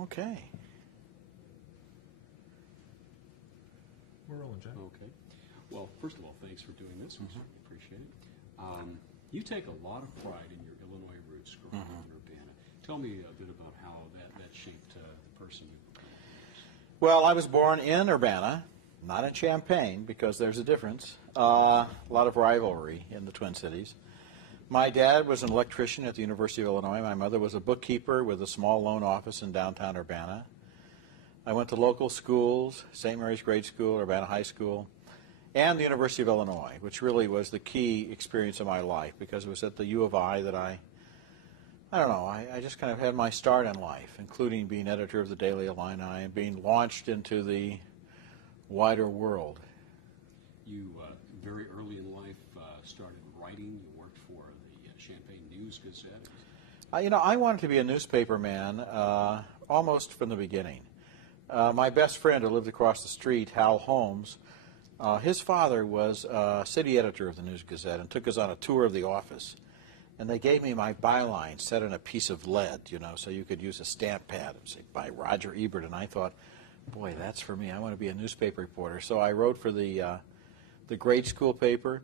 Okay. We're rolling, Jeff. Okay. Well, first of all, thanks for doing this. We certainly appreciate it. You take a lot of pride in your Illinois roots growing up in Urbana. Tell me a bit about how that shaped the person you became. Well, I was born in Urbana, not in Champaign, because there's a difference. A lot of rivalry in the Twin Cities. My dad was an electrician at the University of Illinois. My mother was a bookkeeper with a small loan office in downtown Urbana. I went to local schools, St. Mary's Grade School, Urbana High School, and the University of Illinois, which really was the key experience of my life, because it was at the U of I that I don't know, I just kind of had my start in life, including being editor of the Daily Illini and being launched into the wider world. You, very early in life, started writing. You worked for the Champaign News Gazette. I wanted to be a newspaper man almost from the beginning. My best friend who lived across the street, Hal Holmes, his father was city editor of the News Gazette and took us on a tour of the office. And they gave me my byline set in a piece of lead, so you could use a stamp pad and say, by Roger Ebert. And I thought, boy, that's for me. I want to be a newspaper reporter. So I wrote for the grade school paper.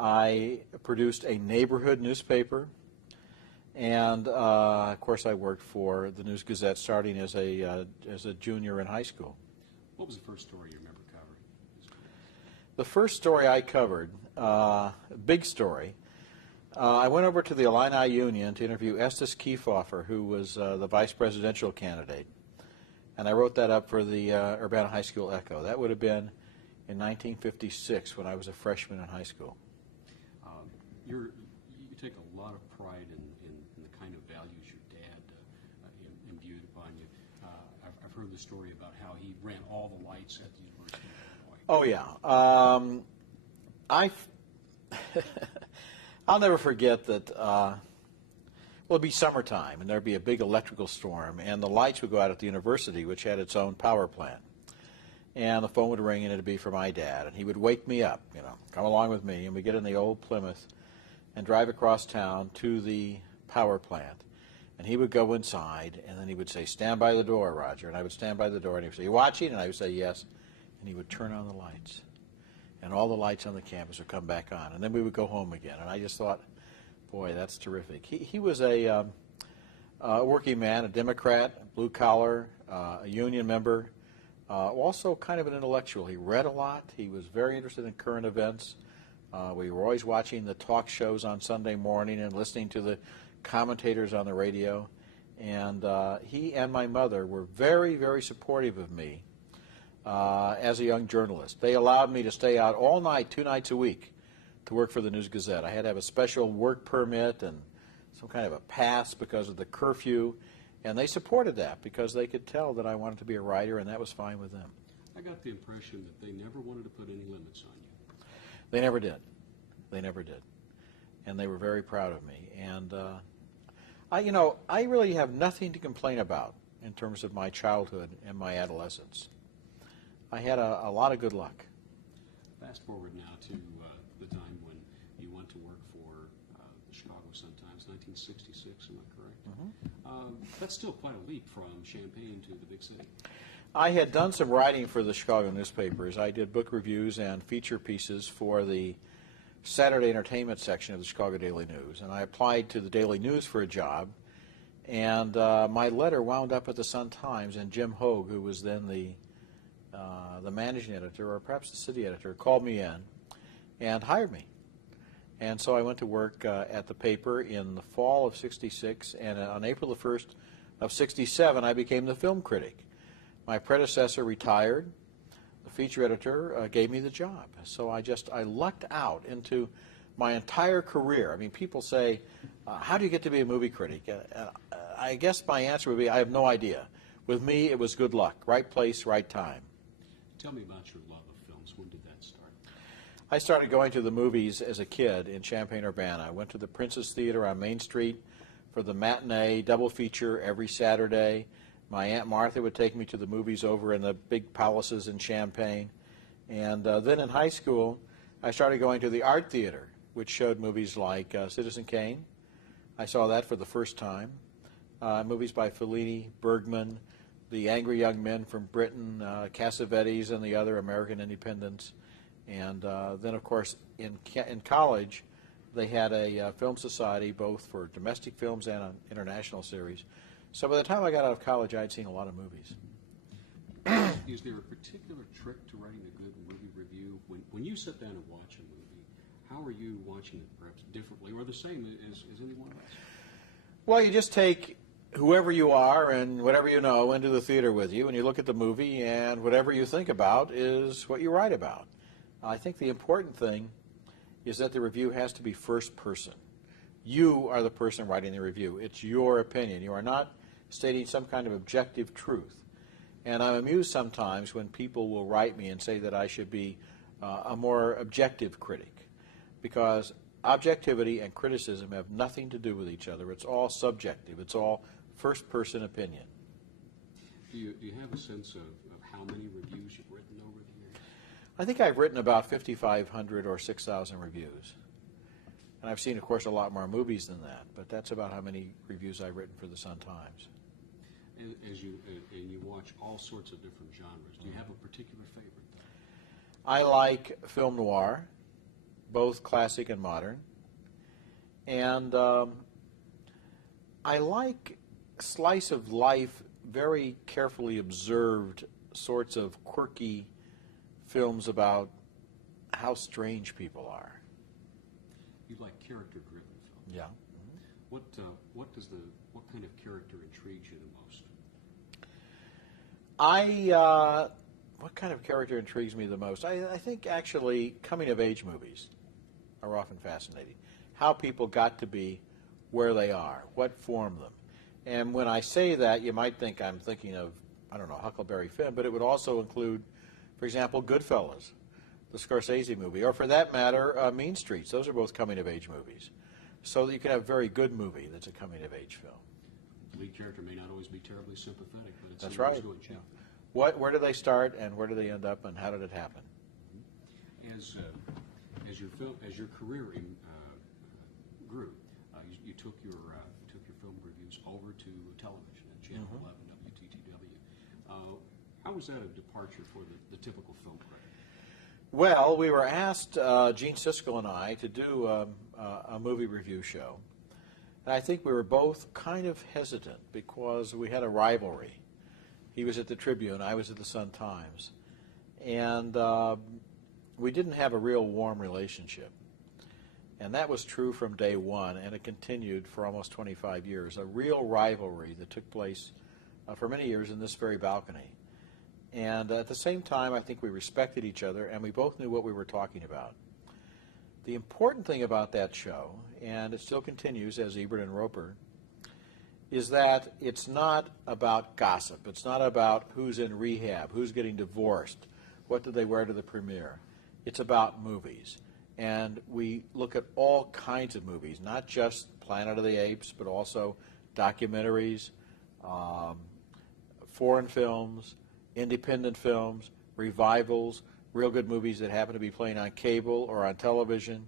I produced a neighborhood newspaper. And, of course, I worked for the News Gazette starting as a junior in high school. What was the first story you remember covering? The first story I covered, big story, I went over to the Illini Union to interview Estes Kefauver, who was the vice presidential candidate. And I wrote that up for the Urbana High School Echo. That would have been in 1956 when I was a freshman in high school. You take a lot of pride in the kind of values your dad imbued upon you. I've heard the story about how he ran all the lights at the University of Illinois. Oh, yeah. I'll never forget that, it'd be summertime, and there'd be a big electrical storm, and the lights would go out at the university, which had its own power plant. And the phone would ring, and it'd be for my dad, and he would wake me up, come along with me, and we'd get in the old Plymouth and drive across town to the power plant. And he would go inside, and then he would say, "Stand by the door, Roger." And I would stand by the door, and he would say, "You watching?" And I would say, "Yes." And he would turn on the lights. And all the lights on the campus would come back on. And then we would go home again. And I just thought, boy, that's terrific. He was a working man, a Democrat, blue collar, a union member, also kind of an intellectual. He read a lot. He was very interested in current events. We were always watching the talk shows on Sunday morning and listening to the commentators on the radio. And he and my mother were very, very supportive of me as a young journalist. They allowed me to stay out all night, 2 nights a week, to work for the News Gazette. I had to have a special work permit and some kind of a pass because of the curfew, and they supported that because they could tell that I wanted to be a writer, and that was fine with them. I got the impression that they never wanted to put any limits on you. They never did. They never did. And they were very proud of me. And, I really have nothing to complain about in terms of my childhood and my adolescence. I had a lot of good luck. Fast forward now to the time when you went to work for the Chicago Sun-Times, 1966, am I correct? That's still quite a leap from Champaign to the big city. I had done some writing for the Chicago newspapers. I did book reviews and feature pieces for the Saturday entertainment section of the Chicago Daily News. And I applied to the Daily News for a job. And my letter wound up at the Sun-Times, and Jim Hogue, who was then the managing editor, or perhaps the city editor, called me in and hired me. And so I went to work at the paper in the fall of '66, and on April the 1st of '67, I became the film critic. My predecessor retired. The feature editor gave me the job. So I lucked out into my entire career. I mean, people say, how do you get to be a movie critic? I guess my answer would be, I have no idea. With me, it was good luck. Right place, right time. Tell me about your love of films. When did that start? I started going to the movies as a kid in Champaign-Urbana. I went to the Princess Theater on Main Street for the matinee double feature every Saturday. My Aunt Martha would take me to the movies over in the big palaces in Champaign. And then in high school, I started going to the Art Theater, which showed movies like Citizen Kane. I saw that for the first time. movies by Fellini, Bergman, the Angry Young Men from Britain, Cassavetes and the other American independents. And then, of course, in college, they had a film society both for domestic films and an international series. So by the time I got out of college, I'd seen a lot of movies. Is there a particular trick to writing a good movie review? When you sit down and watch a movie, how are you watching it perhaps differently or the same as anyone else? Well, you just take whoever you are and whatever you know into the theater with you, and you look at the movie, and whatever you think about is what you write about. I think the important thing is that the review has to be first person. You are the person writing the review. It's your opinion. You are not stating some kind of objective truth. And I'm amused sometimes when people will write me and say that I should be a more objective critic, because objectivity and criticism have nothing to do with each other. It's all subjective. It's all first-person opinion. Do you have a sense of how many reviews you've written over the years? I think I've written about 5,500 or 6,000 reviews. And I've seen, of course, a lot more movies than that, but that's about how many reviews I've written for the Sun-Times. And you watch all sorts of different genres. Do you have a particular favorite, though? I like film noir, both classic and modern. And I like slice of life, very carefully observed sorts of quirky films about how strange people are. You like character-driven films. Yeah. What kind of character intrigues you the most? What kind of character intrigues me the most? I think actually coming-of-age movies are often fascinating. How people got to be where they are, what formed them. And when I say that, you might think I'm thinking of, I don't know, Huckleberry Finn, but it would also include, for example, Goodfellas, the Scorsese movie, or for that matter, Mean Streets. Those are both coming-of-age movies. So that you can have a very good movie that's a coming-of-age film. The lead character may not always be terribly sympathetic, but it's That's someone right. who's doing Yeah. well. Where do they start, and where do they end up, and how did it happen? As your career grew, you took your film reviews over to television at Channel 11 WTTW. How was that a departure for the typical film critic? Well, we were asked, Gene Siskel and I, to do a movie review show. And I think we were both kind of hesitant because we had a rivalry. He was at the Tribune, I was at the Sun-Times. And we didn't have a real warm relationship. And that was true from day one, and it continued for almost 25 years. A real rivalry that took place for many years in this very balcony. And at the same time, I think we respected each other, and we both knew what we were talking about. The important thing about that show, and it still continues as Ebert and Roper, is that it's not about gossip. It's not about who's in rehab, who's getting divorced, what did they wear to the premiere. It's about movies. And we look at all kinds of movies, not just Planet of the Apes, but also documentaries, foreign films, independent films, revivals, real good movies that happen to be playing on cable or on television,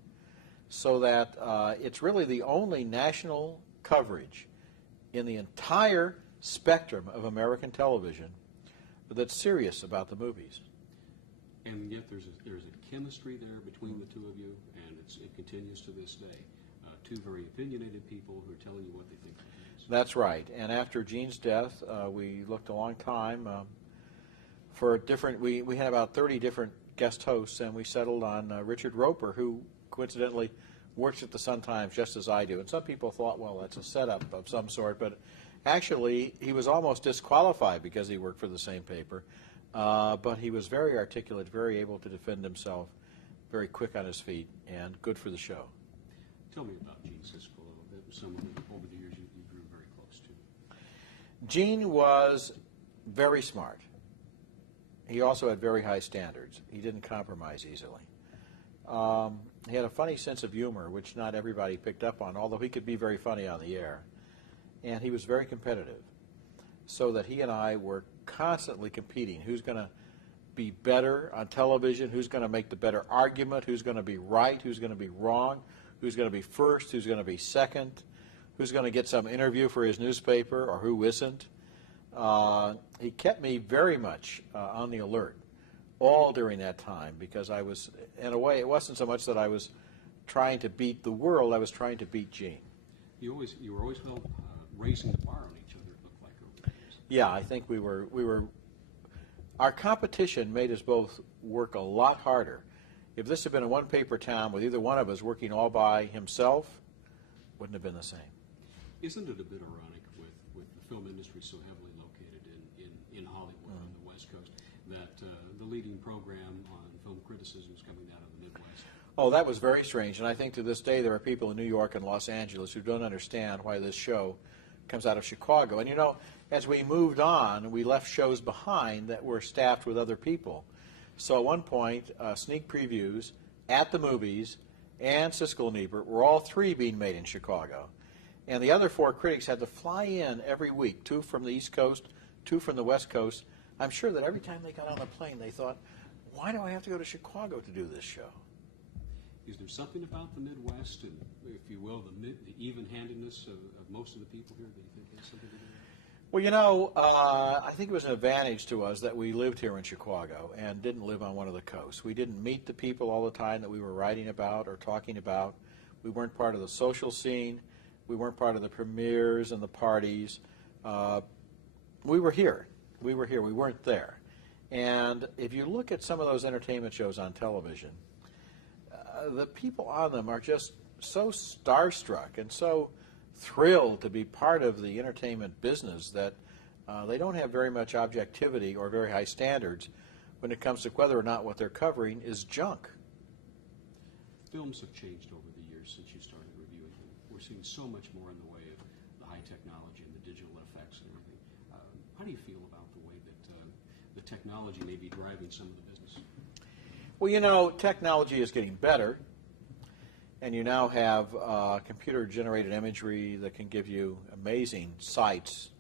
so that it's really the only national coverage in the entire spectrum of American television that's serious about the movies. And yet there's a chemistry there between the two of you, and it continues to this day. Two very opinionated people who are telling you what they think of movies. That's right. And after Gene's death, we looked a long time for different. We had about 30 different guest hosts, and we settled on Richard Roper, who coincidentally works at the Sun-Times just as I do. And some people thought, well, that's a setup of some sort, but actually he was almost disqualified because he worked for the same paper. But he was very articulate, very able to defend himself, very quick on his feet, and good for the show. Tell me about Gene Siskel a little bit, someone who over the years you grew very close to. Gene was very smart. He also had very high standards. He didn't compromise easily. He had a funny sense of humor, which not everybody picked up on, although he could be very funny on the air. And he was very competitive, so that he and I were constantly competing. Who's going to be better on television? Who's going to make the better argument? Who's going to be right? Who's going to be wrong? Who's going to be first? Who's going to be second? who's going to get some interview for his newspaper or who isn't. He kept me very much on the alert all during that time, because I was, in a way, it wasn't so much that I was trying to beat the world, I was trying to beat Gene. You were always raising the bar on each other, it looked like, over the years. Yeah, I think we were, our competition made us both work a lot harder. If this had been a one-paper town with either one of us working all by himself, wouldn't have been the same. Isn't it a bit ironic with the film industry so heavily located in Hollywood on the West Coast that the leading program on film criticism is coming out of the Midwest? Oh, that was very strange, and I think to this day there are people in New York and Los Angeles who don't understand why this show comes out of Chicago. And you know, as we moved on, we left shows behind that were staffed with other people. So at one point, sneak previews at the movies and Siskel and Ebert were all three being made in Chicago. And the other four critics had to fly in every week, 2 from the East Coast, 2 from the West Coast. I'm sure that every time they got on the plane, they thought, why do I have to go to Chicago to do this show? Is there something about the Midwest, and, if you will, the even-handedness of most of the people here that you think has something to do with it? Well, you know, I think it was an advantage to us that we lived here in Chicago and didn't live on one of the coasts. We didn't meet the people all the time that we were writing about or talking about. We weren't part of the social scene. We weren't part of the premieres and the parties. We were here. We were here. We weren't there. And if you look at some of those entertainment shows on television, the people on them are just so starstruck and so thrilled to be part of the entertainment business that they don't have very much objectivity or very high standards when it comes to whether or not what they're covering is junk. Films have changed over the years since you started reviewing them. We're seeing so much more in the way of the high technology and the digital effects and everything. How do you feel about the way that the technology may be driving some of the business? Well, you know, technology is getting better, and you now have computer-generated imagery that can give you amazing sights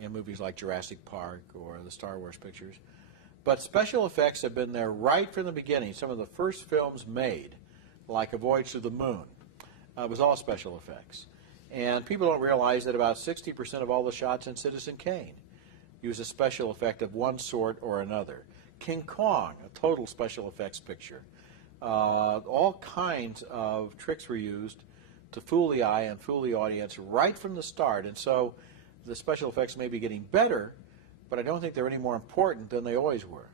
in movies like Jurassic Park or the Star Wars pictures. But special effects have been there right from the beginning. Some of the first films made, like A Voyage to the Moon, was all special effects. And people don't realize that about 60% of all the shots in Citizen Kane use a special effect of one sort or another. King Kong, a total special effects picture. All kinds of tricks were used to fool the eye and fool the audience right from the start. And so the special effects may be getting better, but I don't think they're any more important than they always were.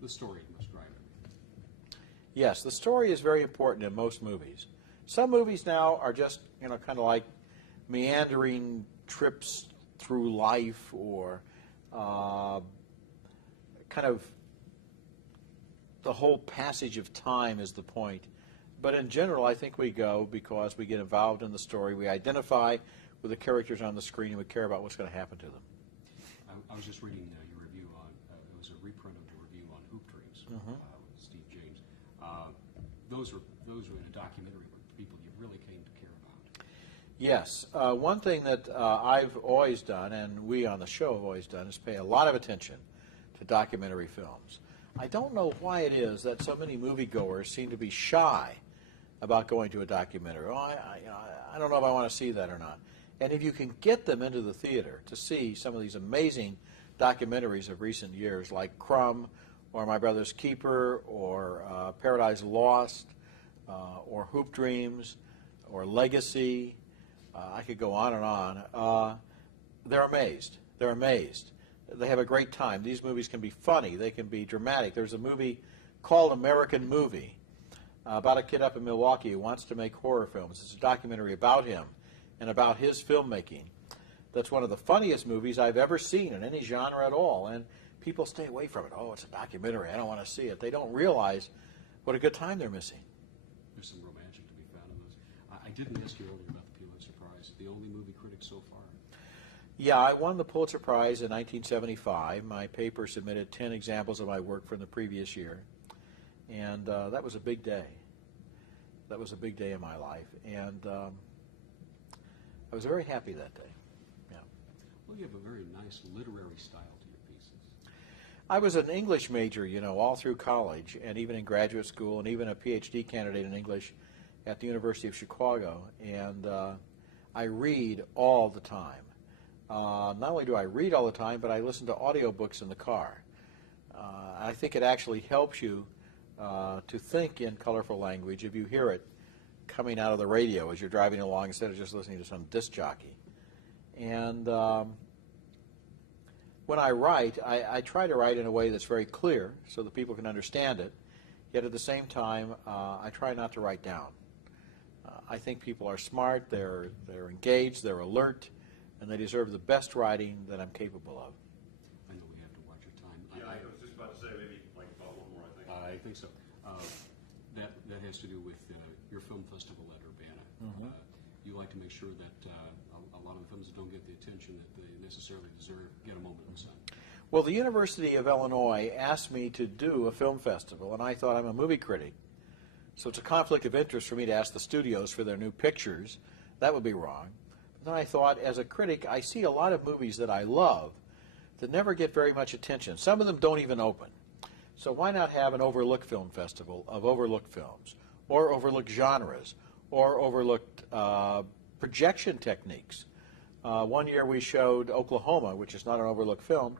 The story must drive it. Yes, the story is very important in most movies. Some movies now are just, you know, kind of like meandering trips through life, or kind of the whole passage of time is the point. But in general, I think we go because we get involved in the story. We identify with the characters on the screen, and we care about what's going to happen to them. I was just reading your review on, it was a reprint of the review on Hoop Dreams with Steve James. Those were in a documentary with people you really came to care about. Yes. One thing that I've always done, and we on the show have always done, is pay a lot of attention to documentary films. I don't know why it is that so many moviegoers seem to be shy about going to a documentary. Oh, I don't know if I want to see that or not. And if you can get them into the theater to see some of these amazing documentaries of recent years, like Crumb, or My Brother's Keeper, or Paradise Lost, or Hoop Dreams, or Legacy, I could go on and on. They're amazed. They're amazed. They have a great time. These movies can be funny. They can be dramatic. There's a movie called American Movie about a kid up in Milwaukee who wants to make horror films. It's a documentary about him and about his filmmaking. That's one of the funniest movies I've ever seen in any genre at all. And people stay away from it. Oh, it's a documentary. I don't want to see it. They don't realize what a good time they're missing. There's some romantic to be found in those. I didn't ask you earlier about the Pulitzer Prize. The only movie critic so far. Yeah, I won the Pulitzer Prize in 1975. My paper submitted 10 examples of my work from the previous year. And that was a big day. That was a big day in my life. And I was very happy that day. Yeah. Well, you have a very nice literary style to your pieces. I was an English major, you know, all through college and even in graduate school, and even a PhD candidate in English at the University of Chicago. And I read all the time. Not only do I read all the time, but I listen to audiobooks in the car. I think it actually helps you to think in colorful language if you hear it coming out of the radio as you're driving along instead of just listening to some disc jockey. And when I write, I try to write in a way that's very clear so that people can understand it, yet at the same time, I try not to write down. I think people are smart, they're engaged, they're alert, and they deserve the best writing that I'm capable of. I know we have to watch your time. Yeah, I was just about to say maybe like about one more, I think. I think so. That has to do with your film festival at Urbana. You like to make sure that a lot of the films that don't get the attention that they necessarily deserve get a moment in the sun. Well, the University of Illinois asked me to do a film festival, and I thought, I'm a movie critic, so it's a conflict of interest for me to ask the studios for their new pictures. That would be wrong. But then I thought, as a critic, I see a lot of movies that I love that never get very much attention. Some of them don't even open. So why not have an overlooked film festival of overlooked films, or overlooked genres, or overlooked projection techniques? One year we showed Oklahoma, which is not an overlooked film,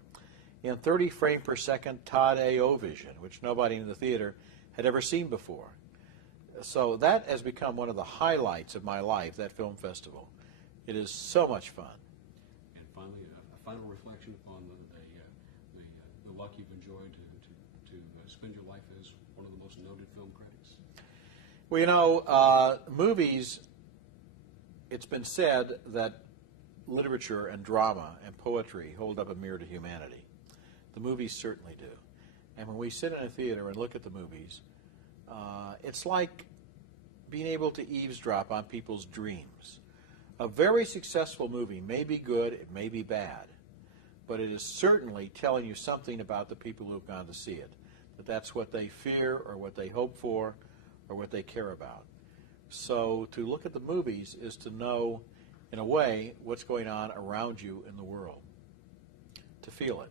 in 30 frame per second Todd A.O. vision, which nobody in the theater had ever seen before. So that has become one of the highlights of my life, that film festival. It is so much fun. And finally, a final reflection upon the luck you've enjoyed to spend your life as one of the most noted film critics. Well, you know, movies, it's been said that literature and drama and poetry hold up a mirror to humanity. The movies certainly do. And when we sit in a theater and look at the movies, it's like being able to eavesdrop on people's dreams. A very successful movie may be good, it may be bad, but it is certainly telling you something about the people who have gone to see it, that that's what they fear or what they hope for or what they care about. So to look at the movies is to know, in a way, what's going on around you in the world, to feel it.